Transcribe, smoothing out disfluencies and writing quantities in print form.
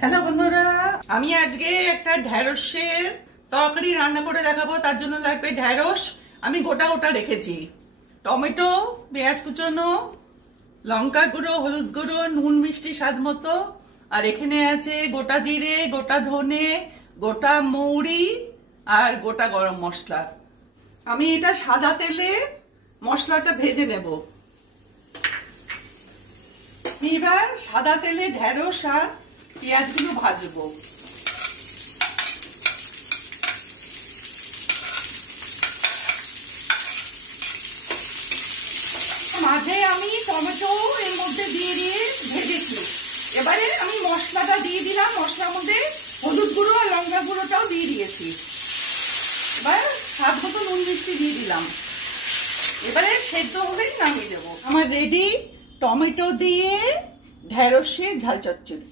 Hello বন্ধুরা, আমি আজকে একটা ঢ্যাঁড়সের তরকারি রান্না করে দেখাবো। তার জন্য লাগবে ঢ্যাঁড়স, আমি গোটা গোটা রেখেছি, টমেটো, পেঁয়াজ কুচনো, লঙ্কা গুঁড়ো, হলুদ গুঁড়ো, নুন মিষ্টি স্বাদ মতো। আর এখানে আছে গোটা জিরে, গোটা ধনে, গোটা মৌরি আর গোটা গরম মশলা। আমি এটা সাদা তেলে মশলাটা ভেজে নেব। এবার সাদা তেলে ঢ্যাঁড়স আর পেঁয়াজগুলো ভাজবো। মাঝে আমি টমেটো এর মধ্যে দিয়ে ভেজেছি। এবারে আমি মশলাটা দিয়ে দিলাম, মশলার মধ্যে হলুদ গুঁড়ো আর লঙ্কা গুঁড়োটাও দিয়ে দিয়েছি। এবার স্বাদ মতো নুন মিষ্টি দিয়ে দিলাম। এবারে সেদ্ধ হলেই নামিয়ে দেবো। আমার রেডি টমেটো দিয়ে ঢ্যাঁড়সের ঝাল চচ্চড়ি।